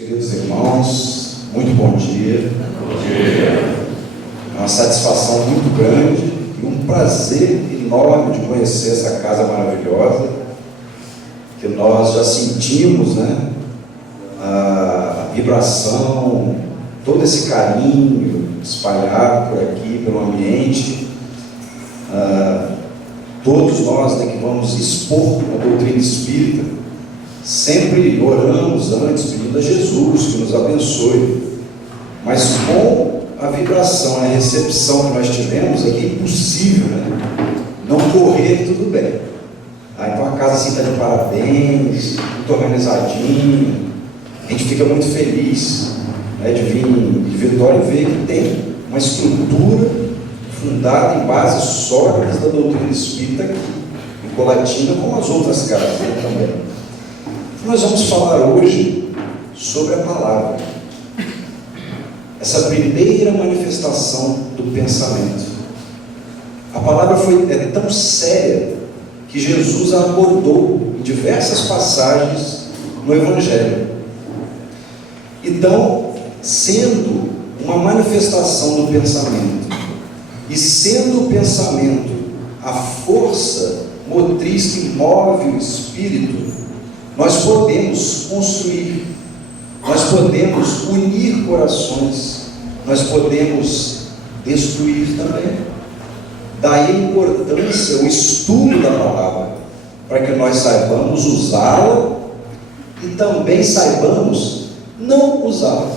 Queridos irmãos, muito bom dia. Bom dia. É uma satisfação muito grande e um prazer enorme de conhecer essa casa maravilhosa, que nós já sentimos, a vibração, todo esse carinho espalhado por aqui, pelo ambiente. Todos nós que vamos expor a doutrina espírita, sempre oramos antes, pedindo a Jesus que nos abençoe, mas com a vibração, a recepção que nós tivemos, é impossível não correr tudo bem. Então a casa assim está de parabéns, muito organizadinho, a gente fica muito feliz de vir de Vitória e ver que tem uma estrutura fundada em bases sólidas da doutrina espírita aqui, em Colatina, como as outras casas também. Nós vamos falar hoje sobre a palavra, essa primeira manifestação do pensamento. A palavra é tão séria que Jesus a abordou em diversas passagens no Evangelho. Então, sendo uma manifestação do pensamento, e sendo o pensamento a força motriz que move o espírito, nós podemos construir, nós podemos unir corações, nós podemos destruir também. Daí a importância, o estudo da palavra, para que nós saibamos usá-la e também saibamos não usá-la.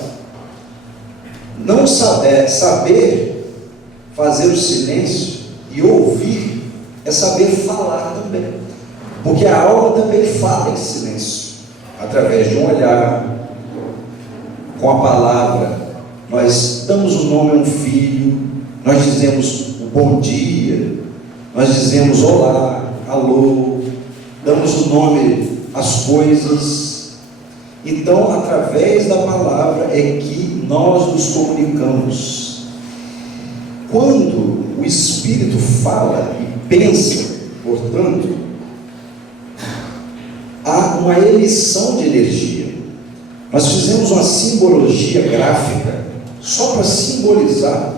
Não saber fazer o silêncio e ouvir é saber falar também, porque a alma também fala em silêncio, através de um olhar, com a palavra. Nós damos o nome a um filho, nós dizemos o bom dia, nós dizemos olá, alô, damos o nome às coisas. Então, através da palavra é que nós nos comunicamos. Quando o Espírito fala e pensa, portanto, há uma emissão de energia. Nós fizemos uma simbologia gráfica só para simbolizar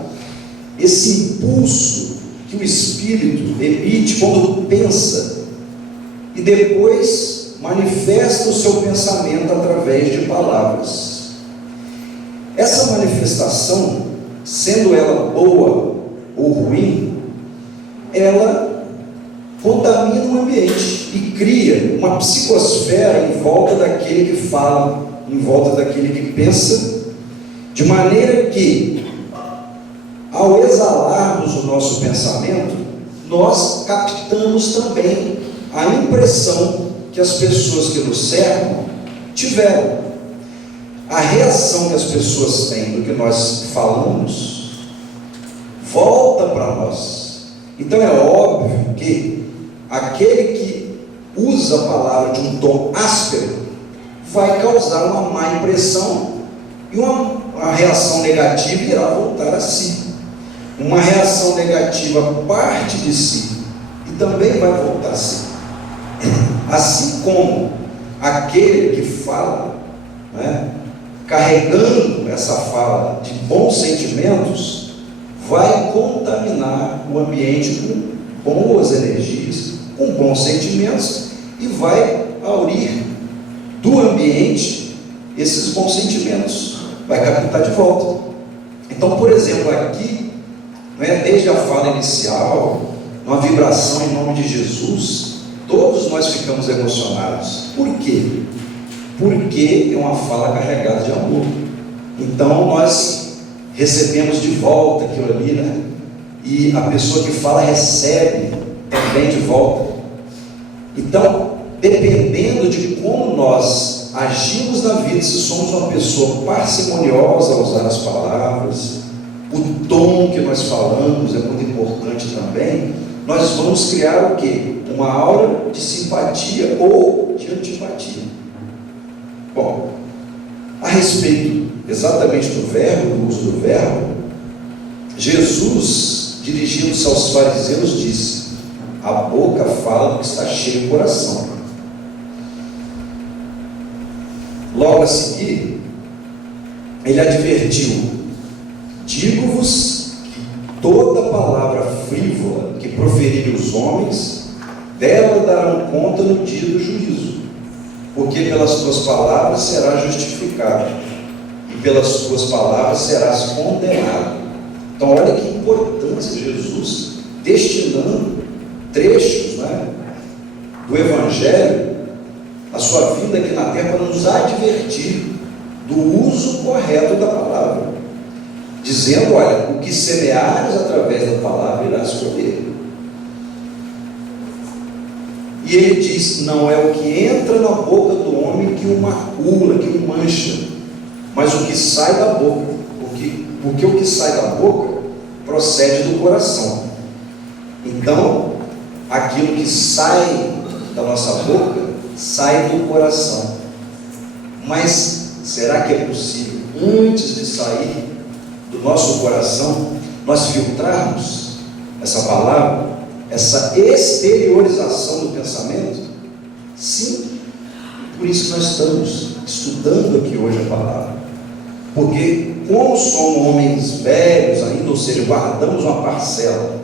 esse impulso que o Espírito emite quando pensa e depois manifesta o seu pensamento através de palavras. Essa manifestação, sendo ela boa ou ruim, ela contamina o ambiente e cria uma psicosfera em volta daquele que fala, em volta daquele que pensa, de maneira que, ao exalarmos o nosso pensamento, nós captamos também a impressão que as pessoas que nos cercam tiveram. A reação que as pessoas têm do que nós falamos volta para nós. Então é óbvio que aquele que usa a palavra de um tom áspero vai causar uma má impressão e uma reação negativa irá voltar a si. Uma reação negativa parte de si e também vai voltar a si. Assim como aquele que fala, carregando essa fala de bons sentimentos, vai contaminar o ambiente com boas energias, com bons sentimentos, e vai aurir do ambiente esses bons sentimentos, vai captar de volta. Então, por exemplo, aqui, desde a fala inicial, uma vibração em nome de Jesus, todos nós ficamos emocionados. Por quê? Porque é uma fala carregada de amor. Então nós recebemos de volta aquilo ali, e a pessoa que fala recebe também de volta. Então, dependendo de como nós agimos na vida, se somos uma pessoa parcimoniosa ao usar as palavras, o tom que nós falamos é muito importante também, nós vamos criar o quê? Uma aura de simpatia ou de antipatia. Bom, a respeito exatamente do verbo, do uso do verbo, Jesus, dirigindo-se aos fariseus, disse: a boca fala do que está cheio o coração. Logo a seguir, ele advertiu: digo-vos que toda palavra frívola que proferirem os homens, dela darão conta no dia do juízo, porque pelas tuas palavras serás justificado, e pelas tuas palavras serás condenado. Então olha que importância Jesus destinando trechos, do Evangelho, a sua vida aqui na terra, para nos advertir do uso correto da palavra, dizendo: olha, o que semeares através da palavra irás colher. E ele diz: não é o que entra na boca do homem que o macula, que o mancha, mas o que sai da boca, porque o que sai da boca procede do coração. Então, aquilo que sai da nossa boca sai do coração. Mas será que é possível, antes de sair do nosso coração, nós filtrarmos essa palavra, essa exteriorização do pensamento? Sim, por isso que nós estamos estudando aqui hoje a palavra, porque como somos homens velhos ainda, ou seja, guardamos uma parcela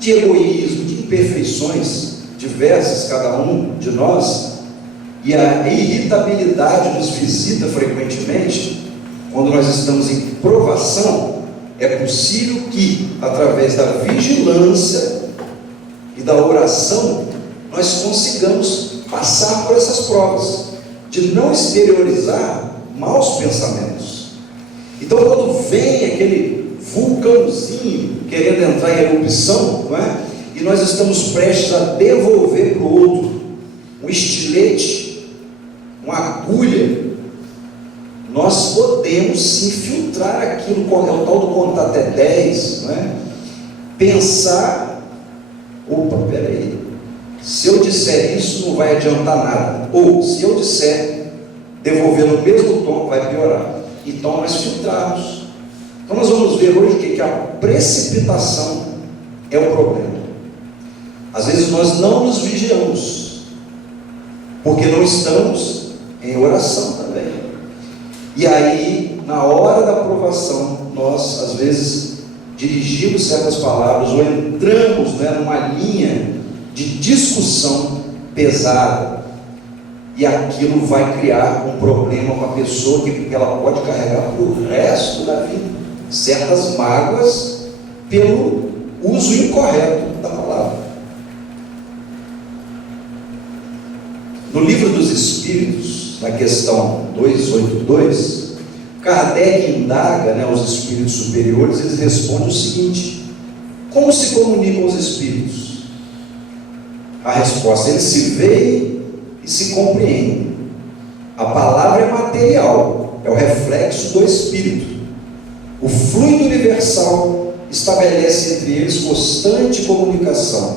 de egoísmo, de imperfeições diversas, cada um de nós, e a irritabilidade nos visita frequentemente, quando nós estamos em provação, é possível que, através da vigilância e da oração, nós consigamos passar por essas provas, de não exteriorizar maus pensamentos. Então, quando vem aquele vulcãozinho querendo entrar em erupção, e nós estamos prestes a devolver para o outro um estilete, uma agulha, nós podemos sim filtrar aquilo, é o tal do contar até 10, pensar: opa, peraí, se eu disser isso não vai adiantar nada, ou se eu disser, devolver no mesmo tom, vai piorar. Então nós filtramos. Então nós vamos ver hoje que a precipitação é o problema. Às vezes nós não nos vigiamos, porque não estamos em oração também. E aí, na hora da provação, nós às vezes dirigimos certas palavras, ou entramos numa linha de discussão pesada, e aquilo vai criar um problema com a pessoa que ela pode carregar para o resto da vida, certas mágoas pelo uso incorreto da palavra. No Livro dos Espíritos, na questão 282, Kardec indaga os espíritos superiores. Eles respondem o seguinte: como se comunicam os espíritos? A resposta: eles se veem e se compreendem. A palavra é material, é o reflexo do espírito. O fluido universal estabelece entre eles constante comunicação.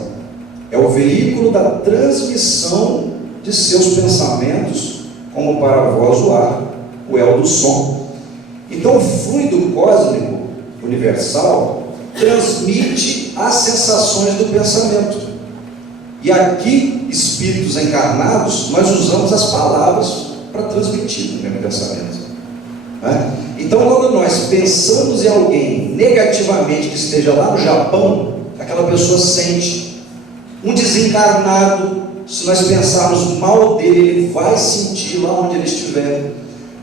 É o veículo da transmissão de seus pensamentos, como para a voz o ar, o elo do som. Então o fluido cósmico universal transmite as sensações do pensamento. E aqui, espíritos encarnados, nós usamos as palavras para transmitir o mesmo pensamento. Então, quando nós pensamos em alguém negativamente que esteja lá no Japão, aquela pessoa sente. Um desencarnado, se nós pensarmos mal dele, ele vai sentir lá onde ele estiver,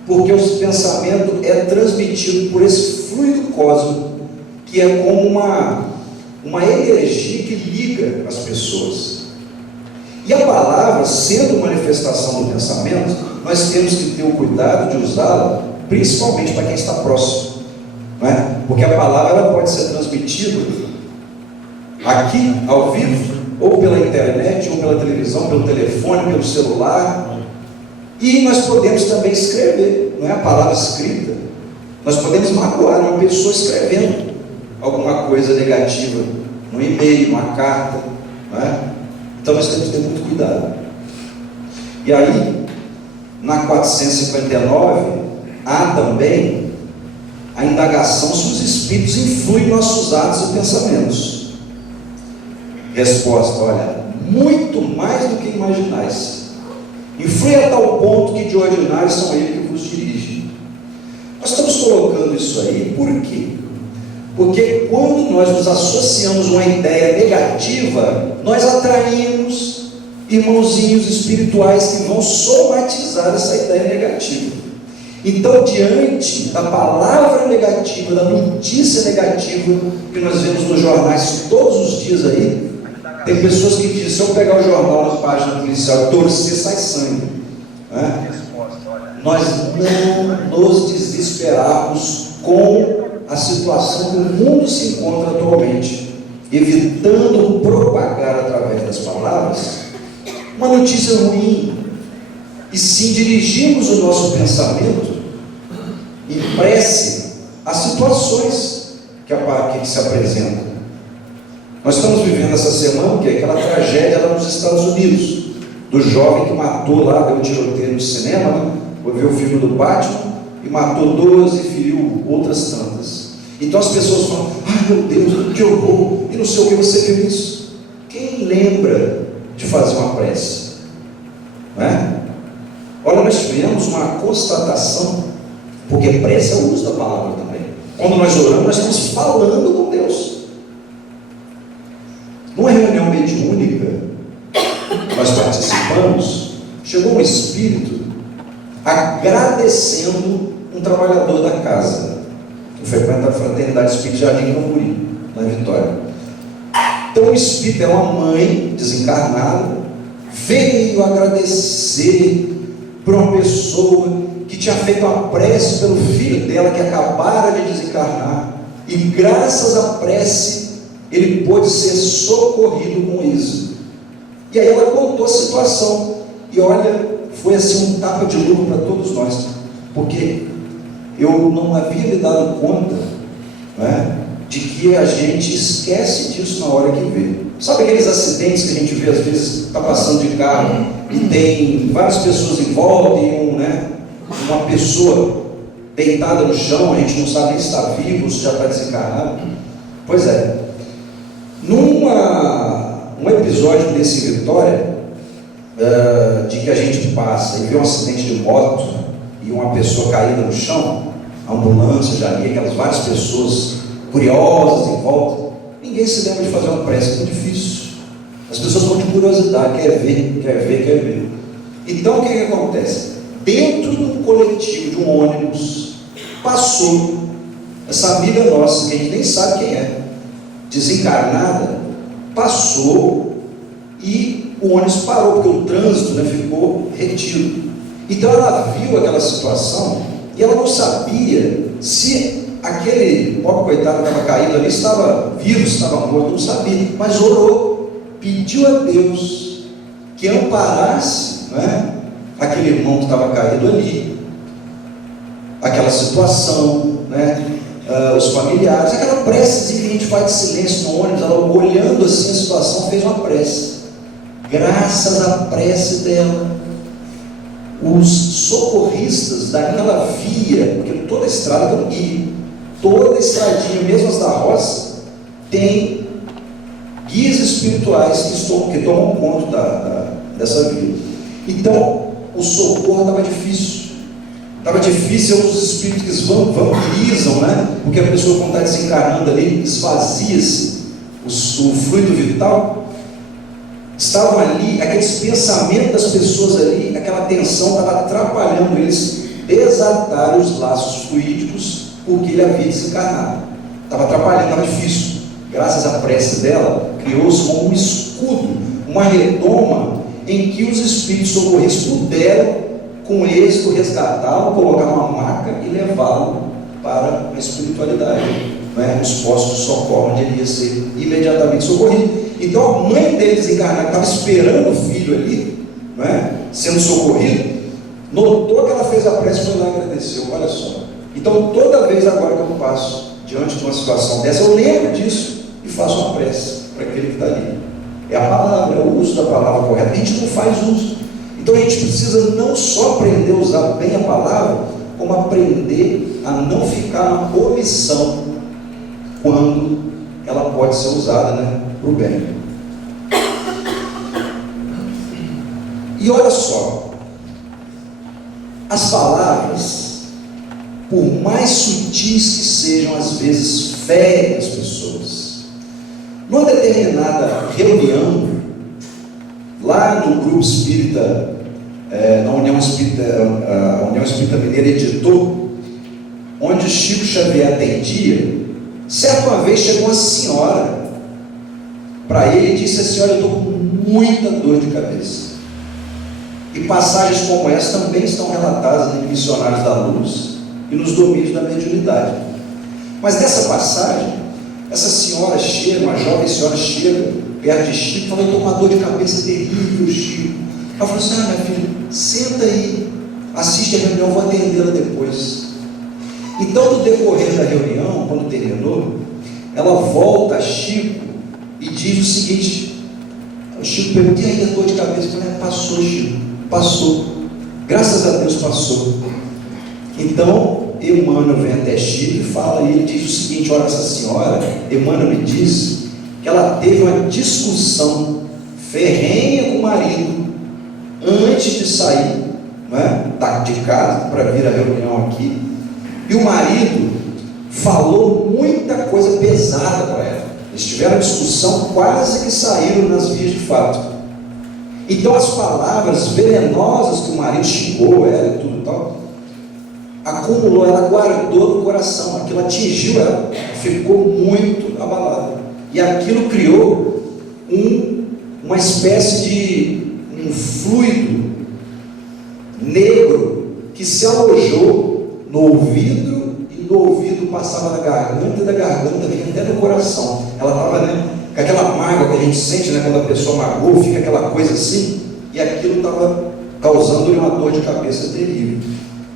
porque o pensamento é transmitido por esse fluido cósmico, que é como uma energia que liga as pessoas. E a palavra, sendo manifestação do pensamento, nós temos que ter o cuidado de usá-la, principalmente para quem está próximo, porque a palavra ela pode ser transmitida aqui, ao vivo, ou pela internet, ou pela televisão, pelo telefone, pelo celular, e nós podemos também escrever, não é a palavra escrita. Nós podemos magoar uma pessoa escrevendo alguma coisa negativa, no e-mail, uma carta, Então nós temos que ter muito cuidado. E aí, na 459, há também a indagação se os espíritos influem em nossos atos e pensamentos. Resposta: olha, muito mais do que imaginais. Influi a tal ponto que de ordinário são eles que vos dirigem. Nós estamos colocando isso aí, por quê? Porque quando nós nos associamos a uma ideia negativa, nós atraímos irmãozinhos espirituais que vão somatizar essa ideia negativa. Então, diante da palavra negativa, da notícia negativa que nós vemos nos jornais todos os dias aí, tem pessoas que dizem: se eu pegar o jornal na página policial e torcer, sai sangue, né? Nós não nos desesperarmos com a situação que o mundo se encontra atualmente, evitando propagar através das palavras uma notícia ruim, e sim dirigimos o nosso pensamento em prece às situações que se apresentam. Nós estamos vivendo essa semana que é aquela tragédia lá nos Estados Unidos, do jovem que matou lá, deu um tiroteio no cinema, né? Foi ver o filme do Batman e matou 12 e feriu outras tantas. Então as pessoas falam: ai meu Deus, que horror, e não sei o que, você viu isso? Quem lembra de fazer uma prece? Não é? Olha, nós tivemos uma constatação, porque prece é o uso da palavra também. Quando nós oramos, nós estamos falando com Deus. Numa reunião mediúnica que nós participamos, chegou um espírito agradecendo um trabalhador da casa, que frequenta a Fraternidade Espírita Jardim Camburi, na Vitória. Então o espírito é uma mãe desencarnada, veio agradecer por uma pessoa que tinha feito uma prece pelo filho dela que acabara de desencarnar, e graças à prece ele pôde ser socorrido com êxito. E aí ela contou a situação, e olha, foi assim um tapa de luva para todos nós, porque eu não havia me dado conta, né, de que a gente esquece disso na hora que vê. Sabe aqueles acidentes que a gente vê às vezes, está passando de carro e tem várias pessoas em volta e uma pessoa deitada no chão, a gente não sabe nem se está vivo ou se já está desencarnado? Pois é, um episódio desse em Vitória, de que a gente passa e vê um acidente de moto e uma pessoa caída no chão, a ambulância já ali, aquelas várias pessoas curiosas em volta, ninguém se lembra de fazer uma prece, é muito difícil. As pessoas vão de curiosidade, quer ver. Então o que acontece? Dentro de um coletivo, de um ônibus, passou essa amiga nossa, que a gente nem sabe quem é, desencarnada, passou e o ônibus parou, porque o trânsito, ficou retido. Então ela viu aquela situação e ela não sabia se aquele pobre coitado que estava caído ali estava vivo, se estava morto, não sabia, mas orou, pediu a Deus que amparasse, aquele irmão que estava caído ali, aquela situação, os familiares, aquela prece que a gente faz de silêncio no ônibus. Ela, olhando assim a situação, fez uma prece. Graças à prece dela, os socorristas daquela via, porque toda a estrada tem um guia, toda a estradinha, mesmo as da roça, tem guias espirituais que tomam conta dessa via. Então o socorro estava difícil. Estava difícil, os espíritos que vampirizam, porque a pessoa, quando está desencarnando ali, esvazia-se o fluido vital. Estavam ali, aqueles pensamentos das pessoas ali, aquela tensão estava atrapalhando eles desatar os laços fluídicos, porque ele havia desencarnado. Estava atrapalhando, estava difícil. Graças à prece dela, criou-se como um escudo, uma redoma, em que os espíritos socorristas puderam com êxito resgatá-lo, colocar numa maca e levá-lo para a espiritualidade, os postos de socorro, onde ele ia ser imediatamente socorrido. Então a mãe dele desencarnada, que estava esperando o filho ali, sendo socorrido, notou que ela fez a prece e foi lá e agradeceu. Olha só. Então toda vez agora que eu passo diante de uma situação dessa, eu lembro disso e faço uma prece para aquele que está ali. É a palavra, é o uso da palavra correta. A gente não faz uso. Então a gente precisa não só aprender a usar bem a palavra, como aprender a não ficar na omissão quando ela pode ser usada para o bem. E olha só, as palavras, por mais sutis que sejam, às vezes, ferem as pessoas. Numa determinada reunião, lá no grupo espírita, na União Espírita Mineira Editor, onde Chico Xavier atendia, certa uma vez chegou uma senhora para ele e disse assim: olha, eu estou com muita dor de cabeça. E passagens como essa também estão relatadas em Missionários da Luz e nos domínios da mediunidade. Mas nessa passagem, essa senhora chega, uma jovem senhora chega perto de Chico e fala: eu estou com uma dor de cabeça terrível, Chico. Ela falou assim: minha filha, senta aí, assiste a reunião, eu vou atendê-la depois. Então, no decorrer da reunião, quando terminou, ela volta a Chico e diz o seguinte: o Chico pergunta: e aí, a dor de cabeça? Eu falei: passou, Chico, passou, graças a Deus passou. Então Emmanuel vem até Chico e fala, e ele diz o seguinte: olha, essa senhora, Emmanuel me disse que ela teve uma discussão ferrenha com o marido antes de sair, não é, de casa para vir à reunião aqui, e o marido falou muita coisa pesada para ela. Eles tiveram discussão, quase que saíram nas vias de fato. Então as palavras venenosas que o marido xingou ela e tudo e tal, acumulou, ela guardou no coração, aquilo atingiu ela, ficou muito abalada, e aquilo criou uma espécie de um fluido negro que se alojou no ouvido, e do ouvido passava na garganta, e da garganta vinha até no coração. Ela estava, com aquela mágoa que a gente sente, quando a pessoa magoa, fica aquela coisa assim, e aquilo estava causando-lhe uma dor de cabeça terrível.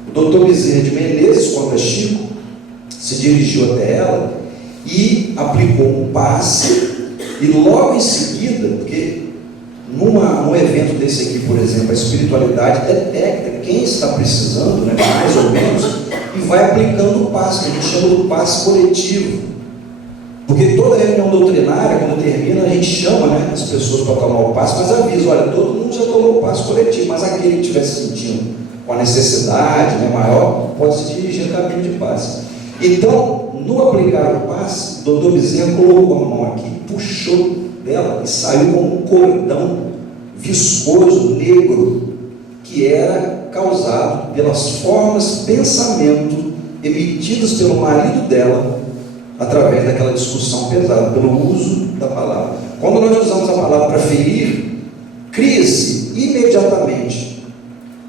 O doutor Bezerra de Menezes, conta Chico, se dirigiu até ela e aplicou um passe, e logo em seguida, porque num evento desse aqui, por exemplo, a espiritualidade detecta quem está precisando, mais ou menos, e vai aplicando o passe, que a gente chama do passe coletivo. Porque toda reunião doutrinária, quando termina, a gente chama as pessoas para tomar o passe, mas avisa: olha, todo mundo já tomou o passe coletivo, mas aquele que estiver se sentindo com a necessidade maior, pode se dirigir ao caminho de passe. Então, no aplicar o passe, o doutor Bezerra colocou a mão aqui, puxou dela e saiu com um cordão viscoso, negro, que era causado pelas formas de pensamento emitidas pelo marido dela, através daquela discussão pesada, pelo uso da palavra. Quando nós usamos a palavra para ferir, cria-se imediatamente,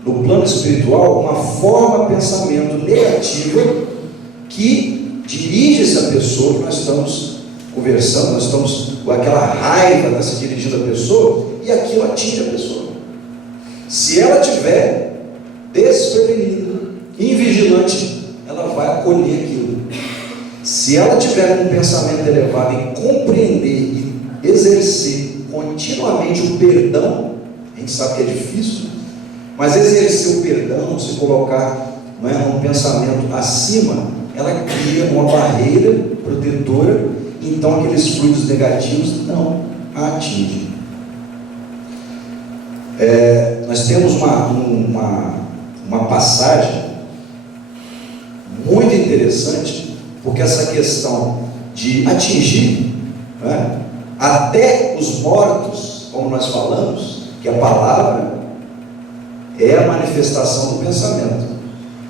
no plano espiritual, uma forma de pensamento negativa que dirige essa pessoa que nós estamos conversando, nós estamos com aquela raiva está se dirigindo à pessoa, e aquilo atinge a pessoa. Se ela estiver desprevenida, invigilante, ela vai acolher aquilo. Se ela tiver um pensamento elevado em compreender e exercer continuamente o perdão, a gente sabe que é difícil, mas exercer o perdão, se colocar um pensamento acima, ela cria uma barreira protetora, então aqueles fluidos negativos não a atingem. Nós temos uma passagem muito interessante, porque essa questão de atingir até os mortos, como nós falamos, que a palavra é a manifestação do pensamento.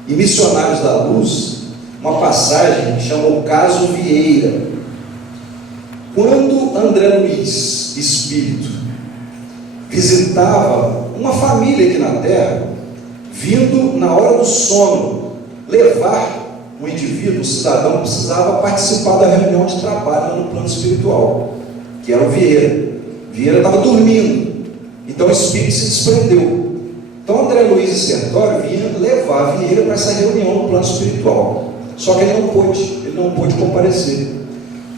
E Missionários da Luz, uma passagem que chama o caso Vieira. Quando André Luiz, espírito, visitava uma família aqui na Terra, vindo na hora do sono levar um indivíduo, um cidadão que precisava participar da reunião de trabalho no plano espiritual, que era o Vieira. Vieira estava dormindo, então o espírito se desprendeu. Então André Luiz e Sertório vinha levar Vieira para essa reunião no plano espiritual, só que ele não pôde comparecer.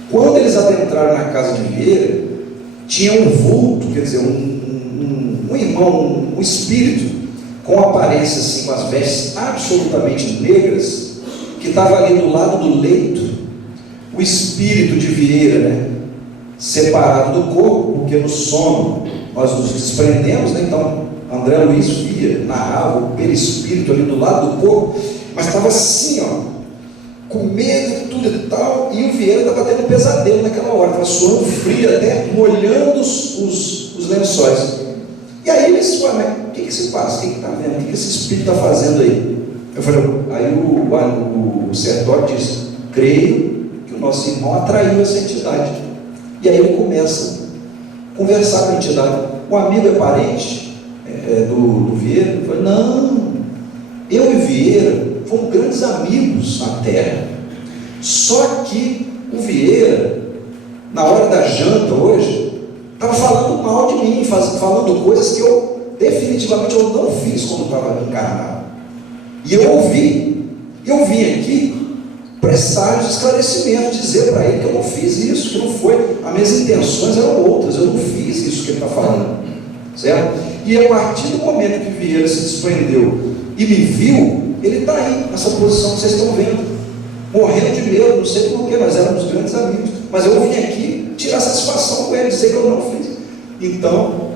Quando eles adentraram na casa de Vieira, tinha um vulto, quer dizer, um irmão, um espírito com aparência assim, com as vestes absolutamente negras, que estava ali do lado do leito. O espírito de Vieira, separado do corpo, porque no sono nós nos desprendemos, então André Luiz via, narrava o perispírito ali do lado do corpo, mas estava assim, ó, com medo e tudo e tal, e o Vieira estava tendo um pesadelo naquela hora, estava suando frio até, molhando os lençóis. E aí eles falaram, mas o que se passa? O que está vendo? O que esse espírito está fazendo aí? Eu falei, aí o Sertório disse, creio que o nosso irmão atraiu essa entidade. E aí ele começa a conversar com a entidade. O amigo é parente do Vieira? Eu falei, não, eu e Vieira fomos grandes amigos na terra. Só que o Vieira, na hora da janta hoje, estava falando mal de mim, falando coisas que eu definitivamente eu não fiz quando estava encarnado. E eu vim aqui prestar os esclarecimentos, dizer para ele que eu não fiz isso, que não foi, as minhas intenções eram outras, eu não fiz isso que ele está falando, certo? E a partir do momento que Vieira se desprendeu e me viu, ele está aí, nessa posição que vocês estão vendo, morrendo de medo, não sei porquê, nós éramos grandes amigos, mas eu vim aqui tirar satisfação com ele, dizer que eu não fiz. Então,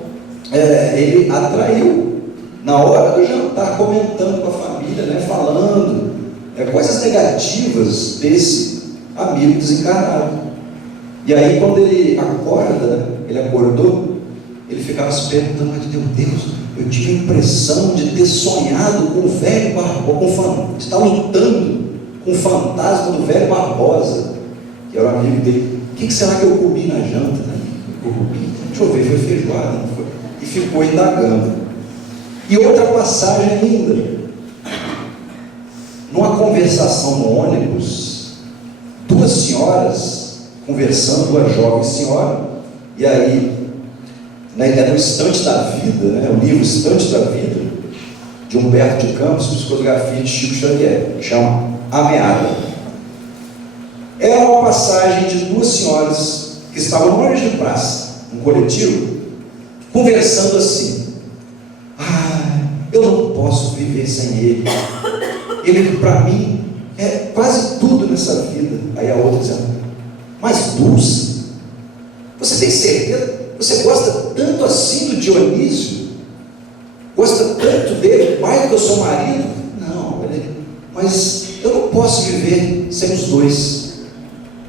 ele atraiu, na hora do jantar, comentando com a família, né, falando coisas negativas desse amigo desencarnado. E aí, quando ele acorda, ele acordou, ele ficava se perguntando, mas meu Deus, eu tive a impressão de ter sonhado com o velho Barbosa, de estar lutando com o fantasma do velho Barbosa, que era o amigo dele. O que será que eu comi na janta? Né? Eu comi, deixa eu ver, foi feijoada, não foi? E ficou indagando. E outra passagem ainda, numa conversação no ônibus, duas senhoras conversando, duas jovens senhoras, e aí, né, no Estante da Vida, né, o livro Estante da Vida, de Humberto de Campos, psicografia de Chico Xavier, que chama A Meada. Era uma passagem de duas senhoras que estavam no ônibus de praça, um coletivo, conversando assim, eu não posso viver sem ele. Ele, para mim, é quase tudo nessa vida. Aí a outra dizendo, mas Dulce, você tem certeza? Você gosta tanto assim do Dionísio? Gosta tanto dele, mais do que o seu marido? Não, mas eu não posso viver sem os dois.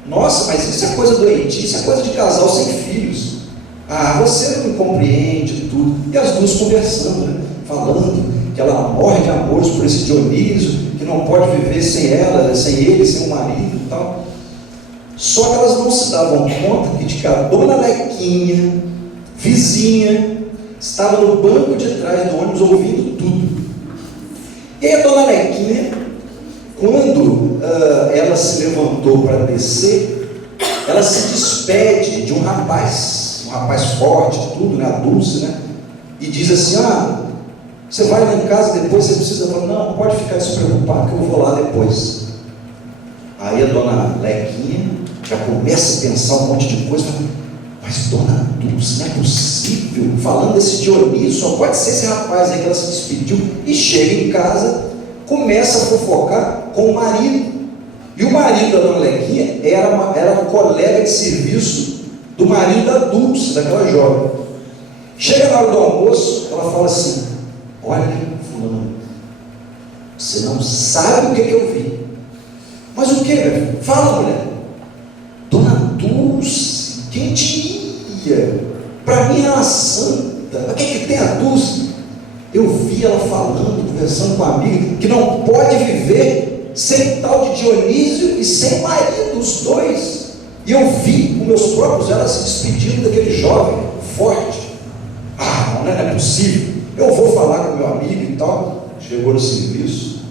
Nossa, mas isso é coisa doentia, isso é coisa de casal sem filhos. Você não me compreende tudo. E as duas conversando, né? Falando que ela morre de amores por esse Dionísio, que não pode viver sem ela, sem ele, sem o marido e tal. Só que elas não se davam conta de que a dona Lequinha, vizinha, estava no banco de trás do ônibus ouvindo tudo. E aí a dona Lequinha, quando ela se levantou para descer, ela se despede de um rapaz forte, tudo, né, a Dulce, né, e diz assim, você vai lá em casa depois, você precisa falar, não, pode ficar despreocupado que eu vou lá depois. Aí a dona Lequinha já começa a pensar um monte de coisa, mas dona Dulce, não é possível, falando desse Dionísio, só pode ser esse rapaz aí que ela se despediu, e chega em casa, começa a fofocar com o marido, e o marido da dona Lequinha era um colega de serviço do marido da Dulce, daquela jovem. Chega na hora do almoço, ela fala assim, olha, fulano, você não sabe o que eu vi. Mas o que, velho? Fala, mulher. Dona Dulce, quem diria? Para mim é uma santa. Mas quem que tem a Dulce? Eu vi ela falando, conversando com a amiga, que não pode viver sem tal de Dionísio e sem marido, os dois. E eu vi com meus próprios olhos ela se despedindo daquele jovem forte. Não é possível. Eu vou falar com meu amigo e tal. Chegou no serviço,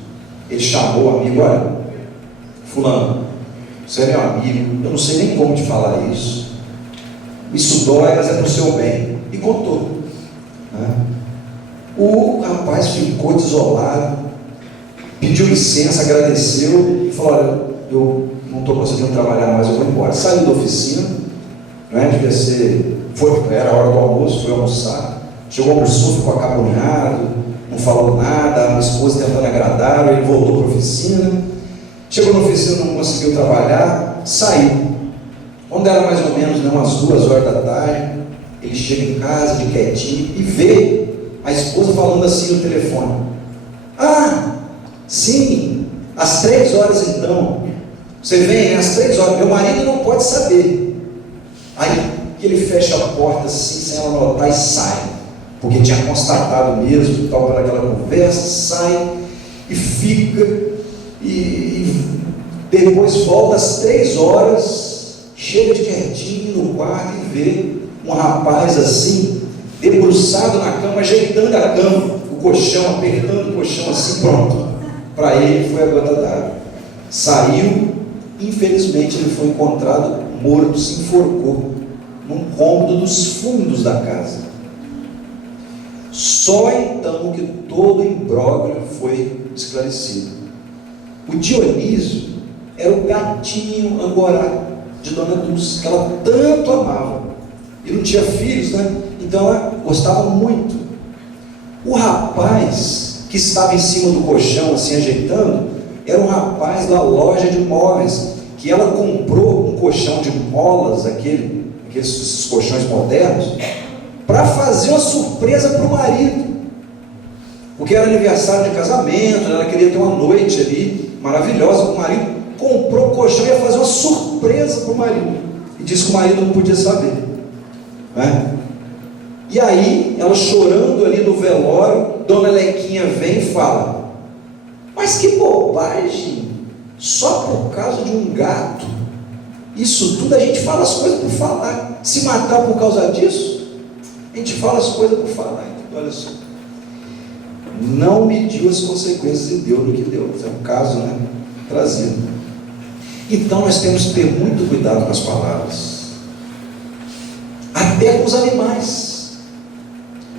ele chamou o amigo, olha, fulano, você é meu amigo, eu não sei nem como te falar isso dói, mas é para o seu bem, e contou, né? O rapaz ficou desolado, pediu licença, agradeceu e falou, olha, eu não estou conseguindo trabalhar mais, eu vou embora. Saiu da oficina, né? Era a hora do almoço, foi almoçar, chegou, almoçou, ficou acabonado, não falou nada, a esposa tentando agradar, ele voltou para a oficina, chegou na oficina, não conseguiu trabalhar, saiu. Quando era mais ou menos, né, umas 2 horas da tarde, ele chega em casa de quietinho e vê a esposa falando assim no telefone, sim, Às 3 horas então, você vem, às 3 horas, meu marido não pode saber. Aí ele fecha a porta assim, sem ela notar, e sai, porque tinha constatado mesmo que estava naquela conversa, sai e fica, e depois volta às 3 horas, chega de quietinho no quarto e vê um rapaz assim, debruçado na cama, ajeitando a cama, o colchão, apertando o colchão assim, pronto. Para ele foi a gota d'água. Saiu, infelizmente ele foi encontrado morto, se enforcou num cômodo dos fundos da casa. Só então que todo o imbróglio foi esclarecido. O Dionísio era o gatinho angorá de Dona Dulce, que ela tanto amava, e não tinha filhos, né? Então ela gostava muito. O rapaz que estava em cima do colchão, assim, ajeitando, era um rapaz da loja de móveis, que ela comprou um colchão de molas, aqueles colchões modernos, para fazer uma surpresa para o marido, porque era aniversário de casamento, ela queria ter uma noite ali maravilhosa. O marido comprou o colchão e ia fazer uma surpresa para o marido, e disse que o marido não podia saber, né? E aí, ela chorando ali no velório, Dona Lequinha vem e fala: mas que bobagem, só por causa de um gato, isso tudo a gente fala as coisas por falar, se matar por causa disso, a gente fala as coisas por falar. Então, olha só, não mediu as consequências e deu no que deu. É um caso, né, trazido. Então nós temos que ter muito cuidado com as palavras, até com os animais.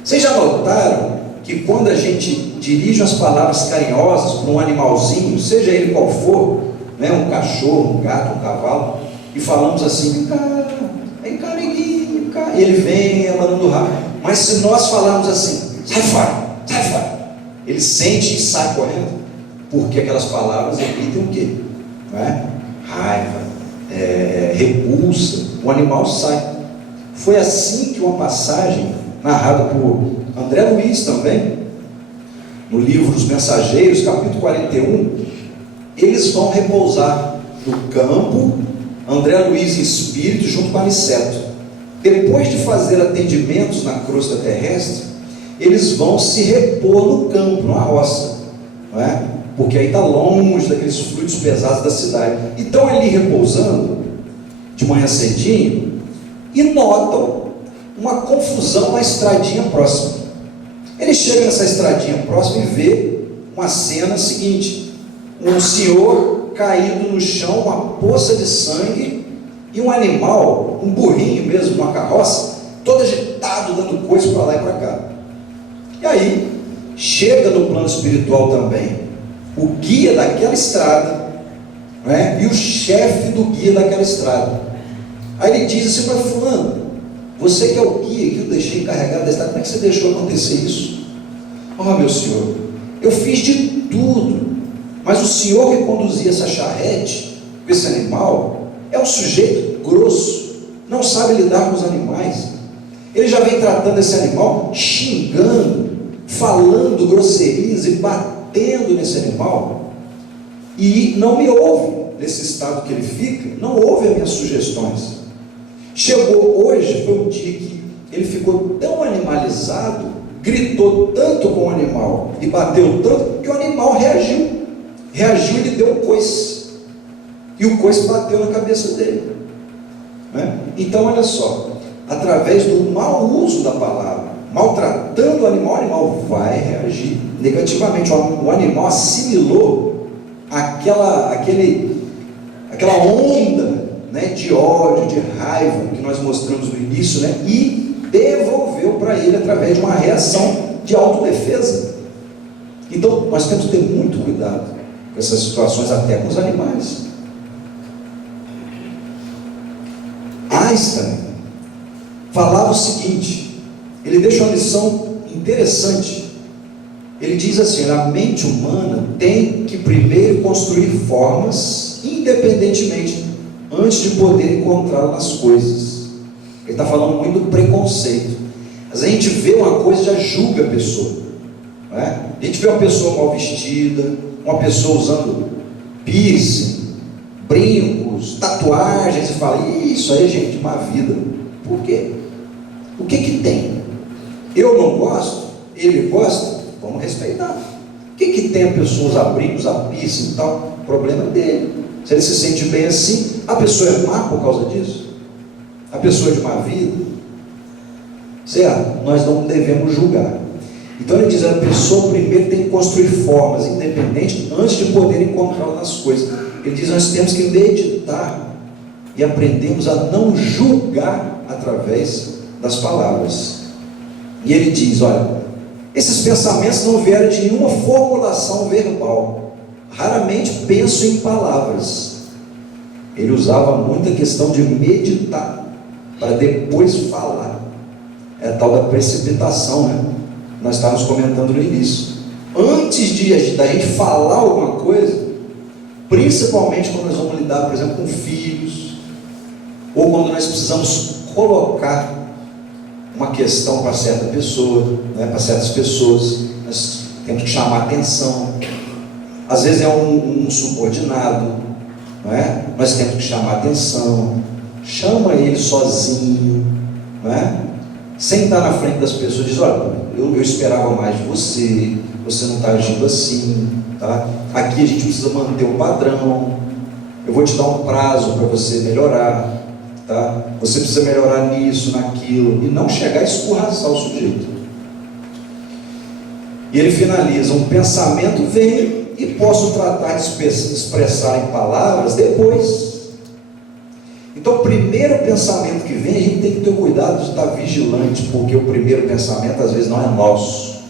Vocês já notaram que quando a gente dirige as palavras carinhosas para um animalzinho, seja ele qual for, né, um cachorro, um gato, um cavalo, e falamos assim: vem cá, neguinho, cá, e ele vem abanando o rabo. Mas se nós falarmos assim: sai fora, ele sente e sai correndo, porque aquelas palavras evitam o quê? Não é? Raiva, repulsa, o animal sai. Foi assim que uma passagem narrada por André Luiz também, no livro Os Mensageiros, capítulo 41, eles vão repousar no campo, André Luiz em espírito, junto com Aniceto. Depois de fazer atendimentos na crosta terrestre, eles vão se repor no campo, numa roça, não é? Porque aí está longe daqueles fluidos pesados da cidade. E estão ali repousando, de manhã cedinho, e notam uma confusão na estradinha próxima. Ele chega nessa estradinha próxima e vê uma cena seguinte: um senhor caído no chão, uma poça de sangue, e um animal, um burrinho mesmo, uma carroça, todo agitado, dando coisa para lá e para cá. E aí, chega no plano espiritual também o guia daquela estrada, né, e o chefe do guia daquela estrada. Aí ele diz assim para fulano: você que é o guia que eu deixei encarregado da estrada, como é que você deixou acontecer isso? Meu senhor, eu fiz de tudo, mas o senhor que conduzia essa charrete, esse animal, é um sujeito grosso, não sabe lidar com os animais. Ele já vem tratando esse animal, xingando, falando grosserias e batendo nesse animal, e não me ouve. Nesse estado que ele fica, não ouve as minhas sugestões. Chegou hoje, foi um dia que ele ficou tão animalizado, gritou tanto com o animal e bateu tanto, que o animal reagiu e lhe deu um coice, e o coice bateu na cabeça dele, né? Então olha só, através do mau uso da palavra, maltratando o animal vai reagir negativamente. O animal assimilou aquela onda, né, de ódio, de raiva que nós mostramos no início, né, e devolveu para ele através de uma reação de autodefesa. Então nós temos que ter muito cuidado com essas situações, até com os animais. Einstein falava o seguinte, ele deixa uma lição interessante. Ele diz assim: a mente humana tem que primeiro construir formas independentemente, antes de poder encontrá-la nas coisas. Ele está falando muito do preconceito. Mas a gente vê uma coisa e já julga a pessoa, não é? A gente vê uma pessoa mal vestida, uma pessoa usando piercing, brincos, tatuagens, e fala, isso aí, gente, uma vida. Por quê? O que tem? Eu não gosto, ele gosta, vamos respeitar. O que tem a pessoa usar brincos, usar piercing e tal? O problema é dele. Se ele se sente bem assim, a pessoa é má por causa disso? A pessoa é de má vida? Certo? Nós não devemos julgar. Então ele diz, a pessoa primeiro tem que construir formas independentes antes de poder encontrar nas coisas. Ele diz, nós temos que meditar e aprendemos a não julgar através das palavras. E ele diz, olha, esses pensamentos não vieram de nenhuma formulação verbal. Raramente penso em palavras. Ele usava muito a questão de meditar para depois falar. É a tal da precipitação, né? Nós estávamos comentando no início. Antes da gente falar alguma coisa, principalmente quando nós vamos lidar, por exemplo, com filhos, ou quando nós precisamos colocar uma questão para certa pessoa, né, para certas pessoas, nós temos que chamar atenção. Às vezes é um subordinado, não é? Nós temos que chamar atenção. Chama ele sozinho, não é? Sem estar na frente das pessoas, diz, olha, eu esperava mais de você, você não está agindo assim, tá? Aqui a gente precisa manter um padrão, eu vou te dar um prazo para você melhorar, tá? Você precisa melhorar nisso, naquilo, e não chegar a escorraçar o sujeito. E ele finaliza, um pensamento vem e posso tratar de expressar em palavras depois. Então o primeiro pensamento que vem, a gente tem que ter cuidado de estar vigilante, porque o primeiro pensamento às vezes não é nosso,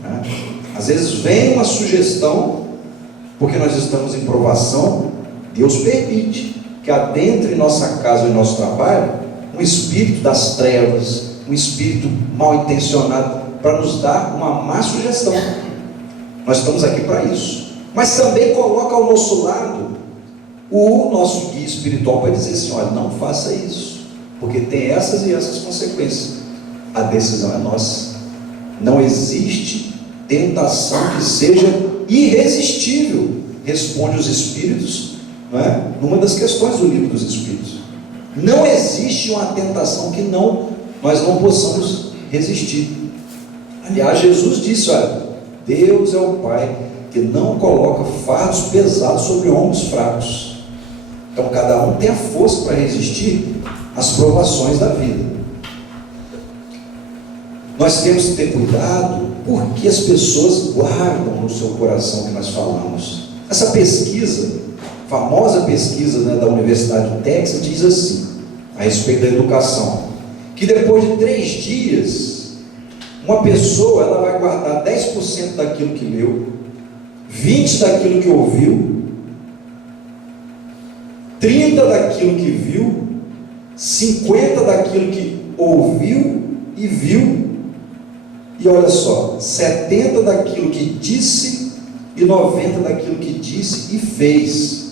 né? Às vezes vem uma sugestão, porque nós estamos em provação, Deus permite que adentre em nossa casa e nosso trabalho um espírito das trevas, um espírito mal intencionado, para nos dar uma má sugestão. Nós estamos aqui para isso, mas também coloca ao nosso lado o nosso guia espiritual para dizer assim, olha, não faça isso, porque tem essas e essas consequências. A decisão é nossa. Não existe tentação que seja irresistível, responde os Espíritos, não é? Numa das questões do livro dos Espíritos. Não existe uma tentação que nós não possamos resistir. Aliás, Jesus disse, olha, Deus é o Pai que não coloca fardos pesados sobre ombros fracos. Então cada um tem a força para resistir às provações da vida. Nós temos que ter cuidado, porque as pessoas guardam no seu coração o que nós falamos. Essa pesquisa, famosa pesquisa, né, da Universidade do Texas, diz assim, a respeito da educação, que depois de 3 dias, uma pessoa ela vai guardar 10% daquilo que leu, 20% daquilo que ouviu, 30% daquilo que viu, 50% daquilo que ouviu e viu, e olha só, 70% daquilo que disse e 90% daquilo que disse e fez.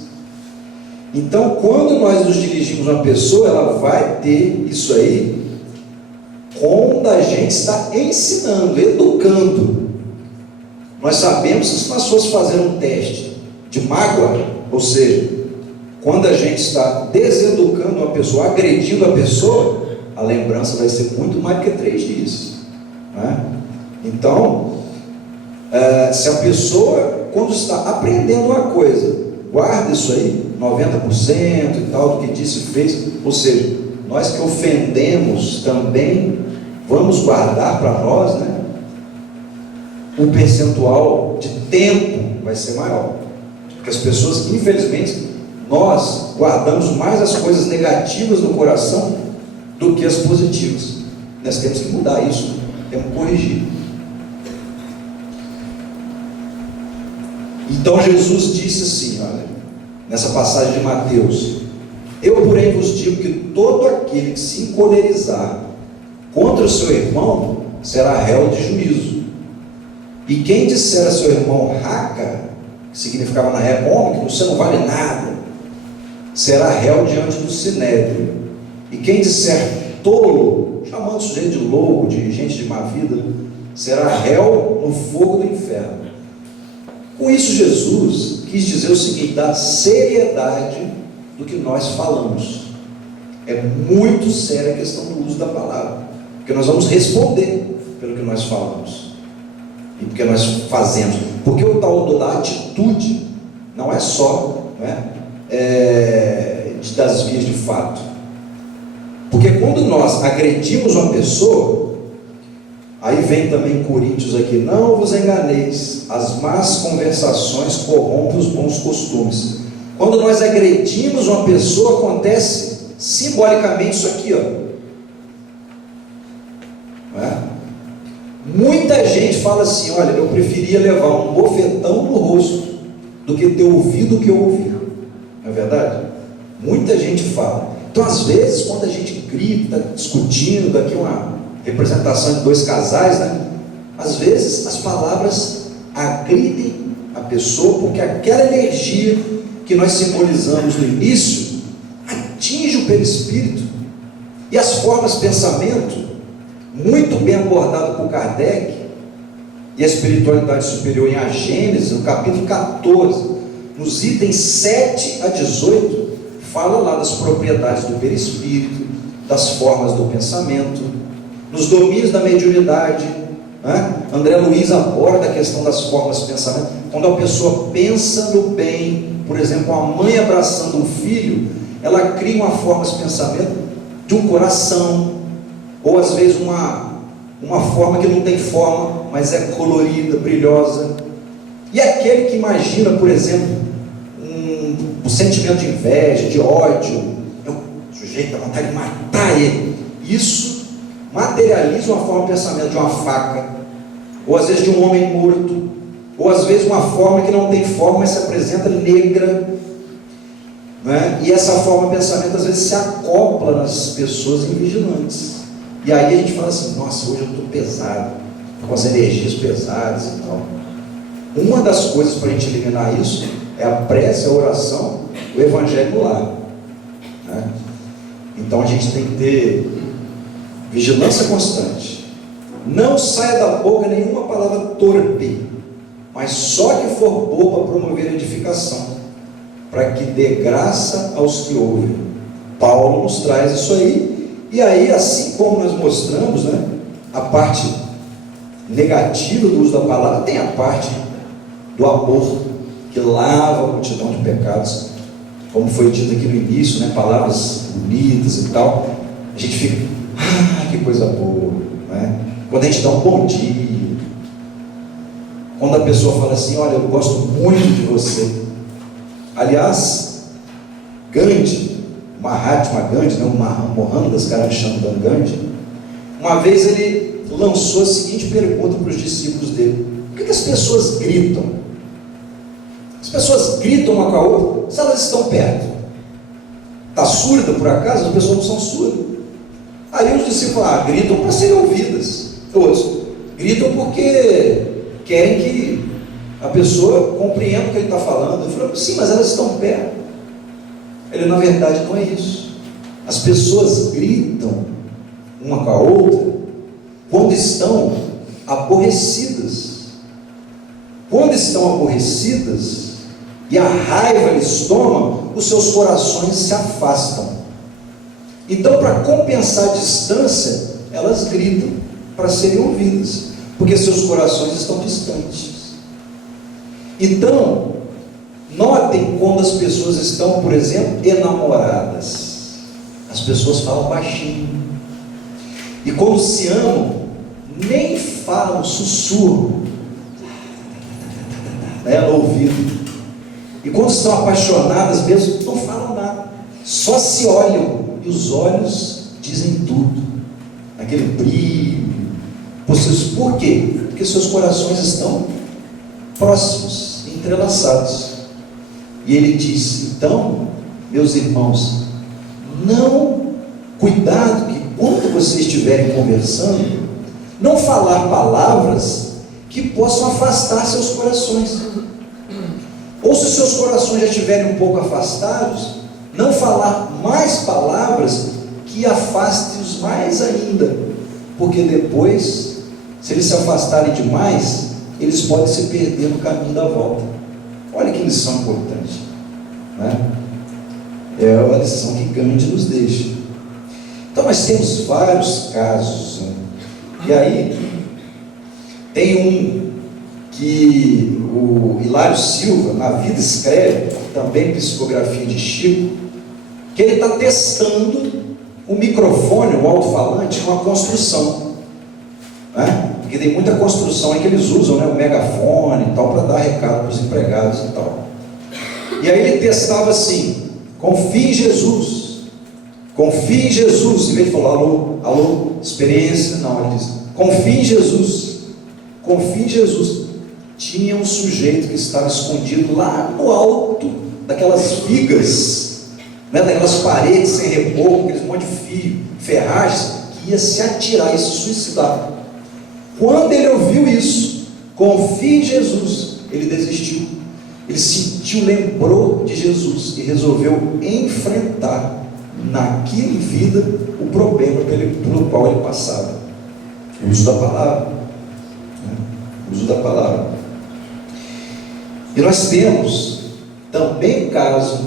Então, quando nós nos dirigimos a uma pessoa, ela vai ter isso aí quando a gente está ensinando, educando. Nós sabemos que se nós fosse fazer um teste de mágoa, ou seja, quando a gente está deseducando uma pessoa, agredindo a pessoa, a lembrança vai ser muito mais do que 3 dias, né? Então, se a pessoa, quando está aprendendo uma coisa, guarda isso aí, 90% e tal, do que disse e fez, ou seja, nós que ofendemos também, vamos guardar para nós, né? O percentual de tempo vai ser maior, porque as pessoas, infelizmente, nós guardamos mais as coisas negativas no coração do que as positivas. Nós temos que mudar isso, temos que corrigir. Então Jesus disse assim, olha, nessa passagem de Mateus, eu porém vos digo que todo aquele que se encolerizar contra o seu irmão será réu de juízo. E quem disser a seu irmão raca, que significava na época, homem, que você não vale nada, será réu diante do sinédrio. E quem disser tolo, chamando o sujeito de louco, de gente de má vida, será réu no fogo do inferno. Com isso, Jesus quis dizer o seguinte, da seriedade do que nós falamos. É muito séria a questão do uso da palavra, porque nós vamos responder pelo que nós falamos e porque nós fazemos, porque o tal da atitude não é só, das vias de fato, porque quando nós agredimos uma pessoa, aí vem também Coríntios aqui, não vos enganeis, as más conversações corrompem os bons costumes. Quando nós agredimos uma pessoa, acontece simbolicamente isso aqui, Muita gente fala assim, olha, eu preferia levar um bofetão no rosto do que ter ouvido o que eu ouvi. Não é verdade? Muita gente fala. Então, às vezes, quando a gente grita, discutindo, daqui uma representação de dois casais, às vezes as palavras agridem a pessoa, porque aquela energia que nós simbolizamos no início atinge o perispírito, e as formas de pensamento, muito bem abordado por Kardec e a espiritualidade superior em A Gênese, no capítulo 14, nos itens 7 a 18, fala lá das propriedades do perispírito, das formas do pensamento, nos domínios da mediunidade. André Luiz aborda a questão das formas de pensamento. Quando a pessoa pensa no bem, por exemplo, uma mãe abraçando um filho, ela cria uma forma de pensamento de um coração, ou às vezes uma forma que não tem forma, mas é colorida, brilhosa. E aquele que imagina, por exemplo, um sentimento de inveja, de ódio, o sujeito dá vontade de matar ele, isso materializa uma forma de pensamento de uma faca, ou às vezes de um homem morto, ou às vezes uma forma que não tem forma, mas se apresenta negra, e essa forma de pensamento às vezes se acopla nas pessoas invigilantes. E aí a gente fala assim, nossa, hoje eu estou pesado, com as energias pesadas e tal. Uma das coisas para a gente eliminar isso é a prece, a oração, o evangelho no lar. Então a gente tem que ter vigilância constante. Não saia da boca nenhuma palavra torpe, mas só que for boa para promover a edificação, para que dê graça aos que ouvem. Paulo nos traz isso aí. E aí, assim como nós mostramos, a parte negativa do uso da palavra, tem a parte do amor, que lava a multidão de pecados, como foi dito aqui no início, palavras bonitas e tal. A gente fica, que coisa boa, quando a gente dá um bom dia, quando a pessoa fala assim, olha, eu gosto muito de você. Aliás, Gandhi, Mahatma Gandhi, o Mohandas Karamchand Gandhi, uma vez ele lançou a seguinte pergunta para os discípulos dele: por que as pessoas gritam? As pessoas gritam uma com a outra se elas estão perto. Está surda por acaso? As pessoas não são surdas. Aí os discípulos gritam para serem ouvidas. Outros gritam porque querem que a pessoa compreenda o que ele está falando. Ele falou, sim, mas elas estão perto. Ele, na verdade, não é isso. As pessoas gritam uma com a outra quando estão aborrecidas. Quando estão aborrecidas e a raiva lhes toma, os seus corações se afastam. Então, para compensar a distância, elas gritam para serem ouvidas, porque seus corações estão distantes. Então, notem quando as pessoas estão, por exemplo, enamoradas. As pessoas falam baixinho. E quando se amam, nem falam, sussurram no ouvido. E quando estão apaixonadas mesmo, não falam nada. Só se olham. E os olhos dizem tudo. Aquele brilho. Por quê? Porque seus corações estão próximos, entrelaçados. E ele diz, então, meus irmãos, cuidado que quando vocês estiverem conversando, não falar palavras que possam afastar seus corações. Ou se seus corações já estiverem um pouco afastados, não falar mais palavras que afastem-os mais ainda, porque depois, se eles se afastarem demais, eles podem se perder no caminho da volta. Olha que lição importante, né? É uma lição que Gandhi nos deixa. Então nós temos vários casos, né? E aí tem um que o Hilário Silva, na vida, escreve, também psicografia de Chico, que ele está testando o microfone, o alto-falante, com a construção, né? Porque tem muita construção aí que eles usam, né? O megafone e tal, para dar recado para os empregados e tal. E aí ele testava assim: confie em Jesus, confie em Jesus. E ele falou: alô, alô, experiência. Não, ele disse: confie em Jesus, confie em Jesus. Tinha um sujeito que estava escondido lá no alto daquelas vigas, né, daquelas paredes sem reboco, aqueles monte de fio, ferragens, que ia se atirar e se suicidar. Quando ele ouviu isso, confie em Jesus, ele desistiu. Ele sentiu, lembrou de Jesus e resolveu enfrentar naquela vida o problema pelo qual ele passava. O uso da palavra, né? O uso da palavra. E nós temos também um caso,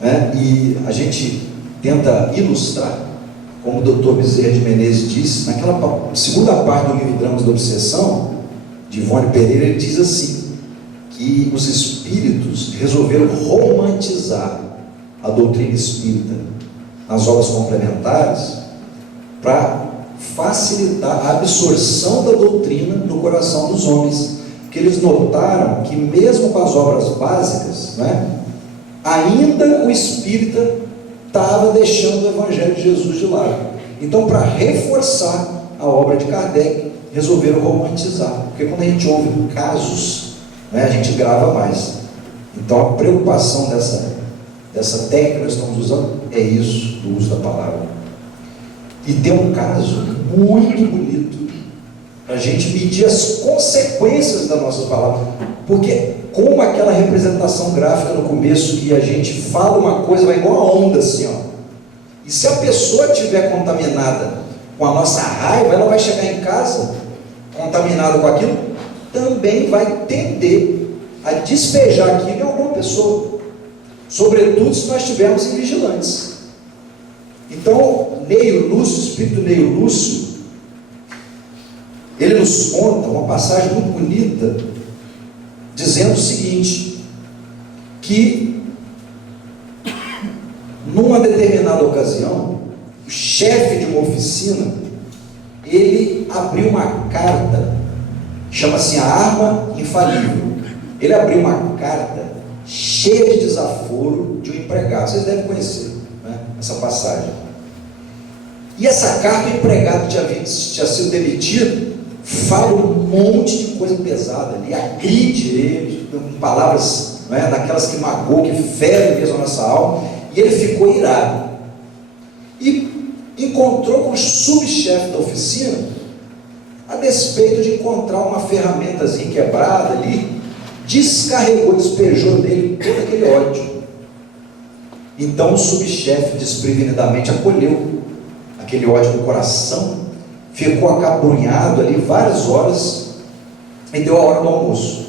né? E a gente tenta ilustrar, como o Dr. Bezerra de Menezes disse, naquela segunda parte do livro Dramas da Obsessão, de Ivone Pereira, ele diz assim, que os espíritos resolveram romantizar a doutrina espírita nas obras complementares para facilitar a absorção da doutrina no coração dos homens, porque eles notaram que mesmo com as obras básicas, né, ainda o espírita estava deixando o Evangelho de Jesus de lado. Então, para reforçar a obra de Kardec, resolveram romantizar, porque quando a gente ouve casos, né, a gente grava mais. Então a preocupação dessa técnica que nós estamos usando é isso, do uso da palavra. E tem um caso muito bonito para a gente medir as consequências da nossa palavra, porque como aquela representação gráfica no começo, que a gente fala uma coisa, vai igual a onda assim, ó. E se a pessoa estiver contaminada com a nossa raiva, ela vai chegar em casa contaminada com aquilo, também vai tender a despejar aquilo em alguma pessoa, sobretudo se nós estivermos invigilantes. Então, Neio Lúcio, o espírito Neio Lúcio, ele nos conta uma passagem muito bonita, dizendo o seguinte, que numa determinada ocasião, o chefe de uma oficina, ele abriu uma carta, chama-se a Arma Infalível. Ele abriu uma carta cheia de desaforo de um empregado. Vocês devem conhecer, né, essa passagem. E essa carta, o empregado tinha sido demitido, fala um monte de coisa pesada ali, agride ele com palavras, né, daquelas que magoam, que ferem mesmo a nossa alma, e ele ficou irado. E encontrou com o subchefe da oficina, a despeito de encontrar uma ferramentazinha quebrada ali, descarregou, despejou nele todo aquele ódio. Então o subchefe desprevenidamente acolheu aquele ódio no coração, ficou acabrunhado ali várias horas e deu a hora do almoço.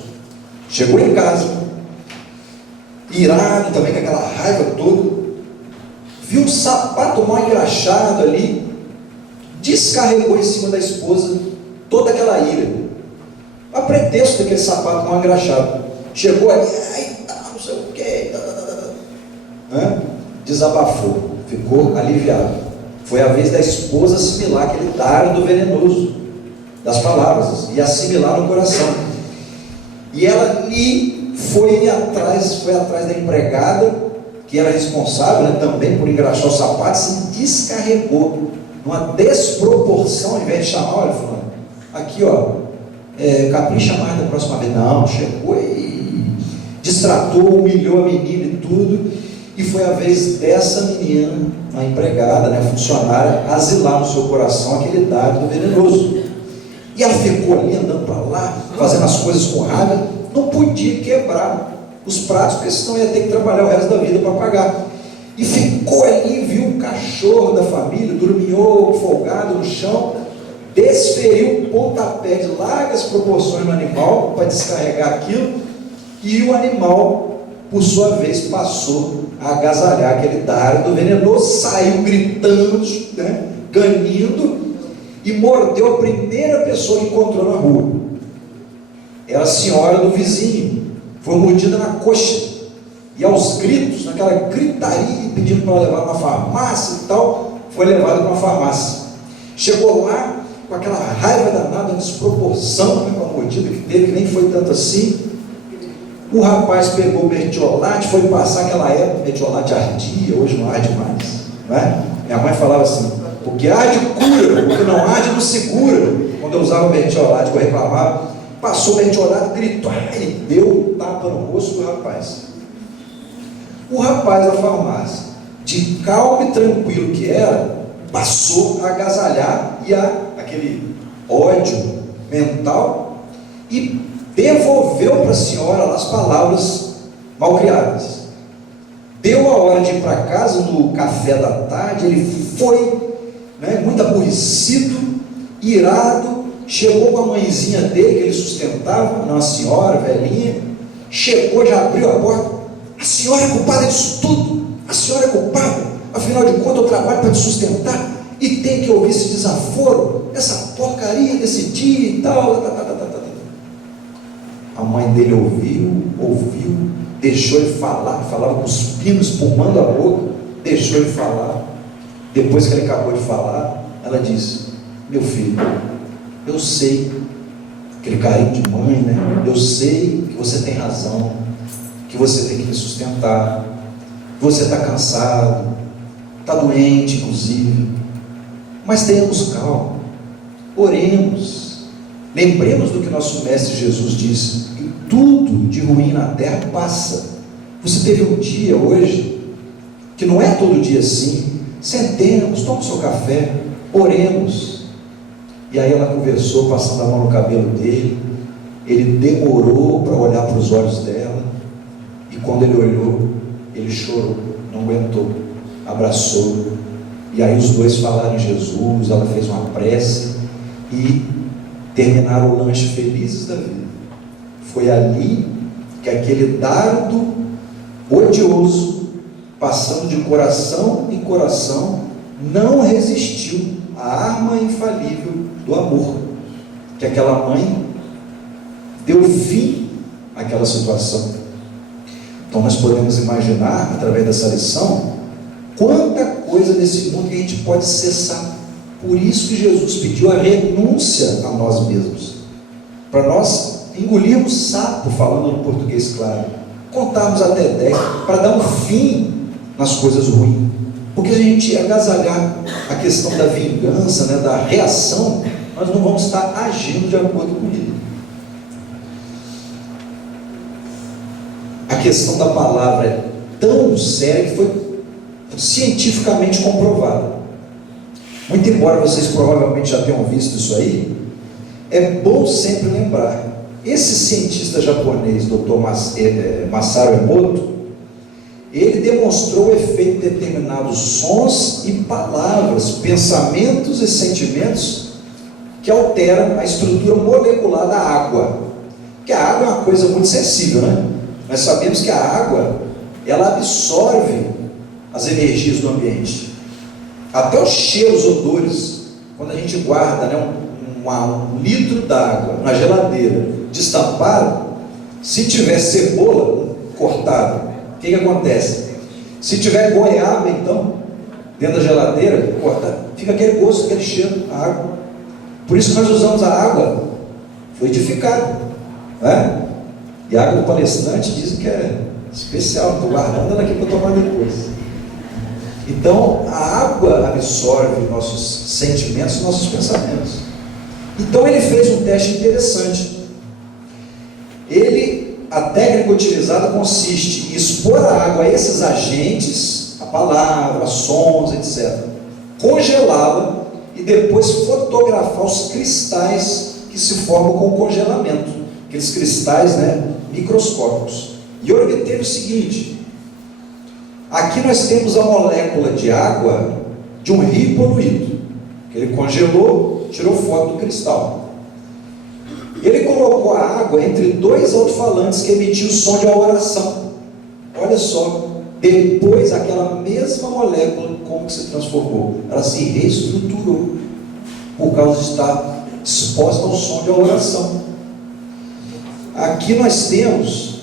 Chegou em casa, irado também com aquela raiva toda, viu um sapato mal engraxado ali, descarregou em cima da esposa toda aquela ira, a pretexto daquele sapato mal engraxado. Chegou ali, não sei o que, desabafou, ficou aliviado. Foi a vez da esposa assimilar aquele dardo venenoso das palavras e assimilar no coração. E ela ali foi atrás da empregada, que era responsável, né, também por engraxar os sapatos, e descarregou numa desproporção. Ao invés de chamar, olha, fulano, aqui ó, capricha mais da próxima vez. Não, chegou e destratou, humilhou a menina e tudo. E foi a vez dessa menina, a empregada, né, a funcionária, asilar no seu coração aquele dardo venenoso. E ela ficou ali andando para lá, fazendo as coisas com raiva, não podia quebrar os pratos, porque senão ia ter que trabalhar o resto da vida para pagar. E ficou ali, viu o cachorro da família, dormiu folgado no chão, desferiu um pontapé de largas proporções no animal para descarregar aquilo, E o animal, por sua vez, passou a agasalhar aquele dardo venenoso, saiu gritando, né, ganindo, e mordeu a primeira pessoa que encontrou na rua. Era a senhora do vizinho, foi mordida na coxa, e aos gritos, naquela gritaria, pedindo para levar para uma farmácia e tal, foi levada para uma farmácia. Chegou lá, com aquela raiva danada, desproporção, né, com a mordida que teve, que nem foi tanto assim. O rapaz pegou o mertiolate, foi passar aquela época, o mertiolate ardia, hoje não arde mais, não é? Minha mãe falava assim, o que arde cura, o que não arde não segura. Quando eu usava o mertiolate, eu reclamava, passou o mertiolate, gritou, e deu um tapa no rosto do rapaz. O rapaz da farmácia, de calmo e tranquilo que era, passou a agasalhar e aquele ódio mental e devolveu para a senhora as palavras malcriadas. Deu a hora de ir para casa no café da tarde, ele foi, né, muito aborrecido, irado, chegou com a mãezinha dele que ele sustentava, uma senhora velhinha, chegou, já abriu a porta, a senhora é culpada disso tudo, a senhora é culpada, afinal de contas eu trabalho para te sustentar, e tem que ouvir esse desaforo, essa porcaria desse dia e tal. A mãe dele ouviu, deixou ele falar, falava cuspindo, espumando a boca, deixou ele falar. Depois que ele acabou de falar, ela disse, meu filho, eu sei, aquele carinho de mãe, né? Eu sei que você tem razão, que você tem que me sustentar, que você está cansado, está doente inclusive, mas tenhamos calma, oremos, lembremos do que nosso mestre Jesus disse, que tudo de ruim na terra passa. Você teve um dia hoje, que não é todo dia assim, sentemos, tome seu café, oremos. E aí ela conversou, passando a mão no cabelo dele, ele demorou para olhar para os olhos dela, e quando ele olhou, ele chorou, não aguentou, abraçou, e aí os dois falaram em Jesus, ela fez uma prece, e terminaram o lanche felizes da vida. Foi ali que aquele dardo odioso, passando de coração em coração, não resistiu à arma infalível do amor, que aquela mãe deu fim àquela situação. Então nós podemos imaginar, através dessa lição, quanta coisa nesse mundo que a gente pode cessar. Por isso que Jesus pediu a renúncia a nós mesmos, para nós engolirmos sapo, falando no português claro, contarmos até 10, para dar um fim nas coisas ruins. Porque se a gente agasalhar a questão da vingança, né, da reação, nós não vamos estar agindo de acordo com ele. A questão da palavra é tão séria que foi cientificamente comprovada. Muito embora vocês provavelmente já tenham visto isso aí, é bom sempre lembrar, esse cientista japonês, Dr. Masaru Emoto, ele demonstrou o efeito de determinados sons e palavras, pensamentos e sentimentos que alteram a estrutura molecular da água. Porque a água é uma coisa muito sensível, né? Nós sabemos que a água, ela absorve as energias do ambiente. Até os cheiros, odores, quando a gente guarda, né, um litro d'água na geladeira, destapado, se tiver cebola cortada, o que acontece? Se tiver goiaba, então, dentro da geladeira, cortada, fica aquele gosto, aquele cheiro, a água. Por isso que nós usamos a água fluidificada, né? E a água do palestrante dizem que é especial, estou guardando ela aqui para tomar depois. Então, a água absorve nossos sentimentos, nossos pensamentos. Então, ele fez um teste interessante. A técnica utilizada consiste em expor a água a esses agentes, a palavra, sons, etc. Congelá-la e depois fotografar os cristais que se formam com o congelamento. Aqueles cristais, né, microscópicos. E obteve o seguinte: aqui nós temos a molécula de água de um rio poluído, que ele congelou, tirou foto do cristal. Ele colocou a água entre dois alto-falantes que emitiam o som de uma oração. Olha só, depois aquela mesma molécula, como que se transformou? Ela se reestruturou, por causa de estar exposta ao som de uma oração. Aqui nós temos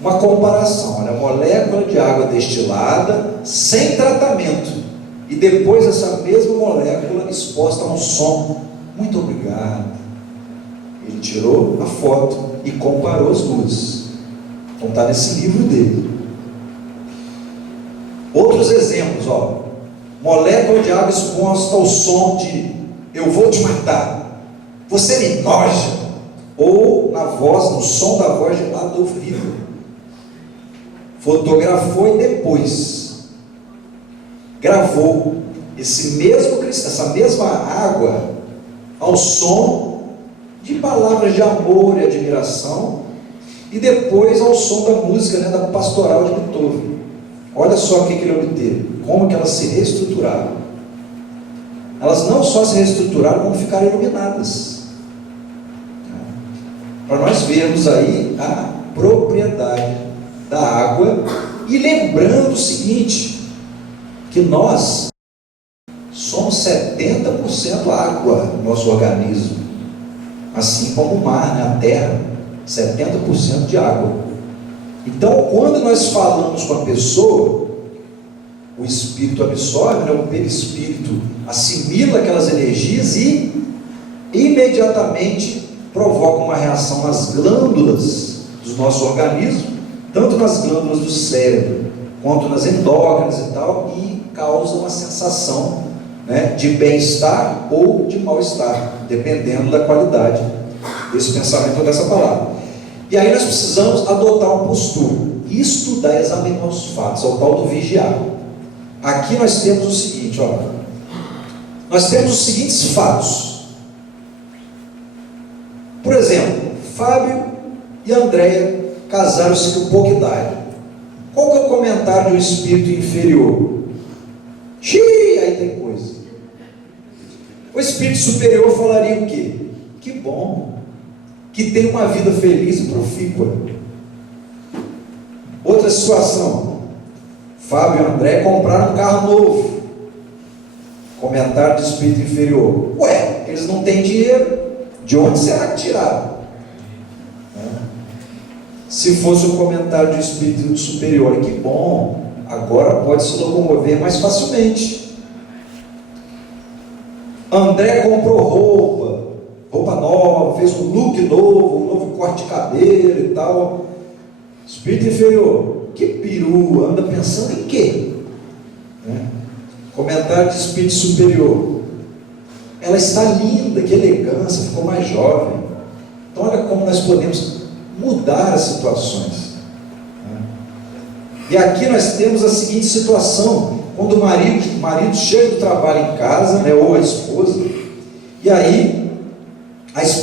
uma comparação, olha, molécula de água destilada, sem tratamento, e depois essa mesma molécula exposta a um som. Muito obrigado. Ele tirou a foto e comparou as duas. Então está nesse livro dele. Outros exemplos, ó. Molécula de água exposta ao som de eu vou te matar, você me noja, ou na voz, no som da voz de lá do ouvido. Fotografou e depois gravou essa mesma água ao som de palavras de amor e admiração, e depois ao som da música, né, da pastoral de Beethoven. Olha só o que ele obteve, como que elas se reestruturaram. Elas não só se reestruturaram, como ficaram iluminadas, para nós vermos aí a propriedade da água. E lembrando o seguinte, que nós somos 70% água no nosso organismo, assim como o mar, né? A terra, 70% de água. Então, quando nós falamos com a pessoa, o espírito absorve, né? O perispírito assimila aquelas energias e imediatamente provoca uma reação nas glândulas do nosso organismo, tanto nas glândulas do cérebro quanto nas endócrinas e tal, e causa uma sensação, né, de bem-estar ou de mal-estar, dependendo da qualidade desse pensamento ou dessa palavra. E aí nós precisamos adotar uma postura, estudar, examinar os fatos, ao tal do vigiar. Aqui nós temos o seguinte, ó, nós temos os seguintes fatos. Por exemplo, Fábio e Andréia casaram-se com pouca idade. Qual que é o comentário de um espírito inferior? Xiii, aí tem coisa. O espírito superior falaria o quê? Que bom, que tem uma vida feliz e profícua. Outra situação, Fábio e André compraram um carro novo. Comentário do espírito inferior: ué, eles não têm dinheiro, de onde será que tiraram? Se fosse um comentário do espírito superior, que bom, agora pode se locomover mais facilmente. André comprou roupa nova, fez um look novo, um novo corte de cabelo e tal. Espírito inferior: que peru, anda pensando em quê? Comentário de espírito superior: ela está linda, que elegância, ficou mais jovem. Então olha como nós podemos mudar as situações. E aqui nós temos a seguinte situação: quando o marido chega do trabalho em casa, né, ou a esposa, e aí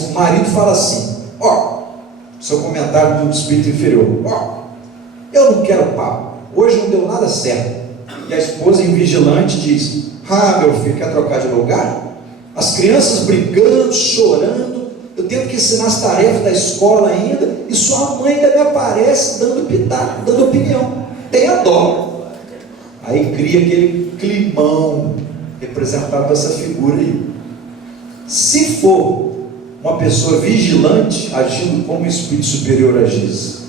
o marido fala assim: ó, seu comentário do espírito inferior, ó, eu não quero papo, hoje não deu nada certo. E a esposa invigilante diz: ah, meu filho, quer trocar de lugar? As crianças brigando, chorando, eu tenho que ensinar as tarefas da escola ainda, e sua mãe ainda me aparece dando pitaco, dando opinião. Tenha dó. Aí cria aquele climão representado por essa figura aí. Se for uma pessoa vigilante, agindo como o espírito superior agis,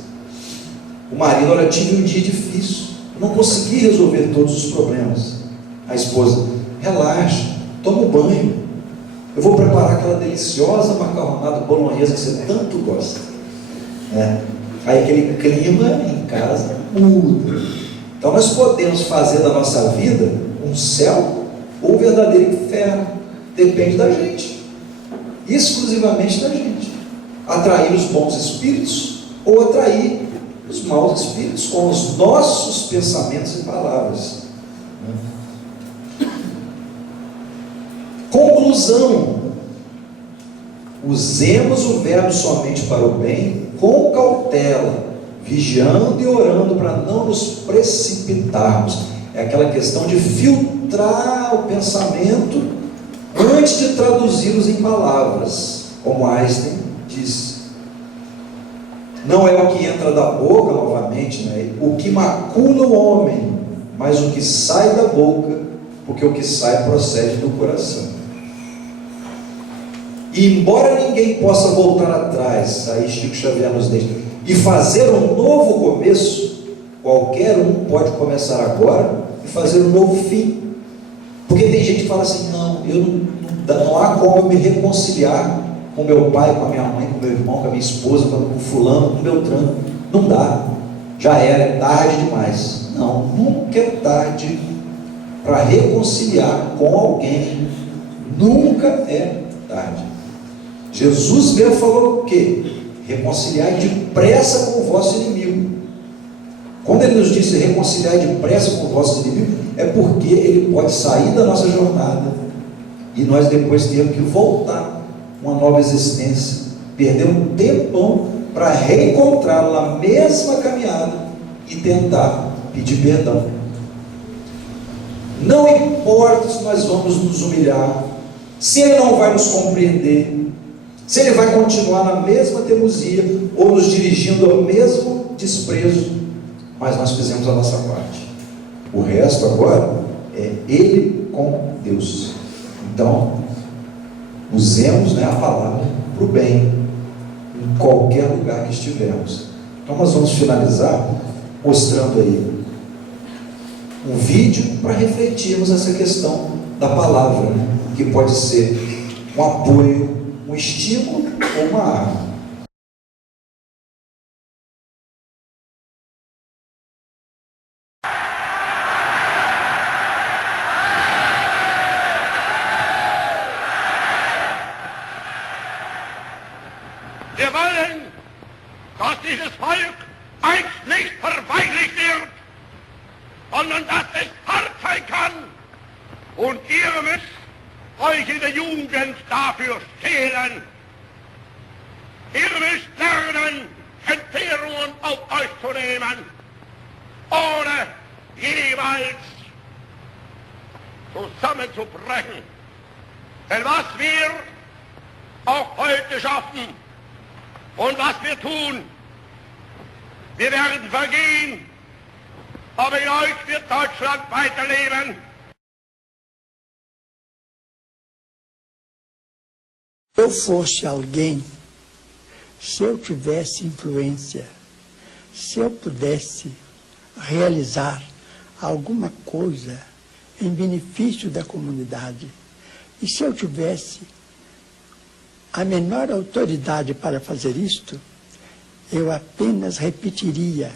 o marido: olha, tive um dia difícil, não consegui resolver todos os problemas. A esposa: relaxa, toma um banho, eu vou preparar aquela deliciosa macarronada bolonhesa que você tanto gosta. Aí aquele clima em casa muda. Então nós podemos fazer da nossa vida um céu ou um verdadeiro inferno, depende da gente, exclusivamente da gente, atrair os bons espíritos ou atrair os maus espíritos com os nossos pensamentos e palavras. Conclusão: usemos o verbo somente para o bem, com cautela, vigiando e orando para não nos precipitarmos. É aquela questão de filtrar o pensamento antes de traduzi-los em palavras, como Einstein disse. Não é o que entra da boca, novamente, né? O que macula o homem, mas o que sai da boca, porque o que sai procede do coração. E embora ninguém possa voltar atrás, aí Chico Xavier nos deixa, e fazer um novo começo, qualquer um pode começar agora e fazer um novo fim. Porque tem gente que fala assim, não há como eu me reconciliar com meu pai, com a minha mãe, com meu irmão, com a minha esposa, com o fulano, com o Beltrano. Não dá, já era, é tarde demais. Não, nunca é tarde para reconciliar com alguém. Nunca é tarde. Jesus mesmo falou o quê? Reconciliar depressa com o vosso inimigo. Quando ele nos disse reconciliar depressa com o vosso inimigo, é porque ele pode sair da nossa jornada e nós depois temos que voltar uma nova existência, perder um tempão para reencontrá-lo na mesma caminhada e tentar pedir perdão. Não importa se nós vamos nos humilhar, se ele não vai nos compreender, se ele vai continuar na mesma teimosia ou nos dirigindo ao mesmo desprezo, mas nós fizemos a nossa parte. O resto agora é ele com Deus. Então, usemos, a palavra para o bem, em qualquer lugar que estivermos. Então nós vamos finalizar mostrando aí um vídeo para refletirmos essa questão da palavra, que pode ser um apoio, um estímulo ou uma arma. Wir wollen, dass dieses Volk einst nicht verweichlicht wird, sondern dass es hart sein kann. Und ihr müsst euch in der Jugend dafür stehlen. Ihr müsst lernen, Entbehrungen auf euch zu nehmen, ohne jeweils zusammenzubrechen. Denn was wir auch heute schaffen, und was wir tun, wir werden vergehen, aber in euch wird Deutschland weiterleben. Se eu fosse alguém, se eu tivesse influência, se eu pudesse realizar alguma coisa em benefício da comunidade, e se eu tivesse a menor autoridade para fazer isto, eu apenas repetiria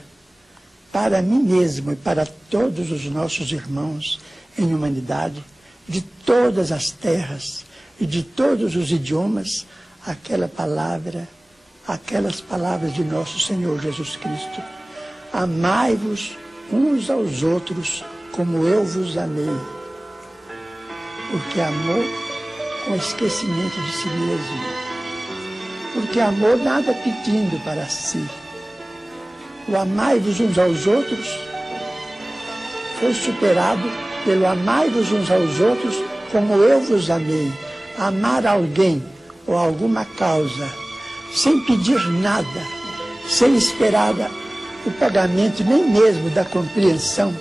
para mim mesmo e para todos os nossos irmãos em humanidade, de todas as terras e de todos os idiomas, aquelas palavras de nosso Senhor Jesus Cristo. Amai-vos uns aos outros como eu vos amei. Porque amor com esquecimento de si mesmo. Porque amor nada pedindo para si. O amai-vos uns aos outros foi superado pelo amai-vos uns aos outros como eu vos amei. Amar alguém ou alguma causa sem pedir nada, sem esperar o pagamento nem mesmo da compreensão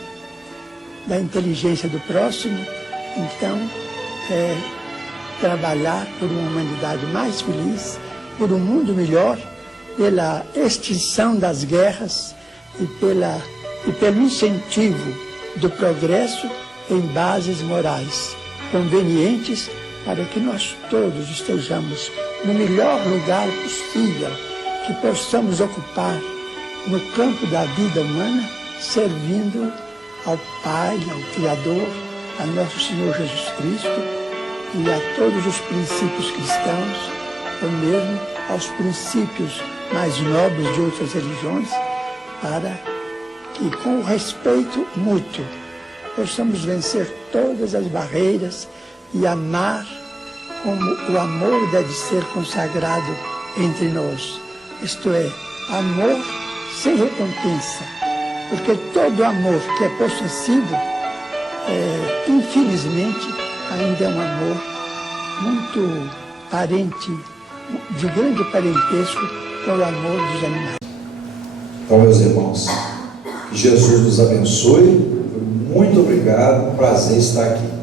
da inteligência do próximo, então trabalhar por uma humanidade mais feliz, por um mundo melhor, pela extinção das guerras e pelo incentivo do progresso em bases morais convenientes para que nós todos estejamos no melhor lugar possível, que possamos ocupar no campo da vida humana, servindo ao Pai, ao Criador, a nosso Senhor Jesus Cristo, e a todos os princípios cristãos, ou mesmo aos princípios mais nobres de outras religiões, para que, com o respeito mútuo, possamos vencer todas as barreiras e amar como o amor deve ser consagrado entre nós. Isto é, amor sem recompensa, porque todo amor que é possessivo, infelizmente, ainda é um amor muito parente de grande parentesco com o amor dos animais. Então, meus irmãos, que Jesus nos abençoe. Muito obrigado, prazer estar aqui.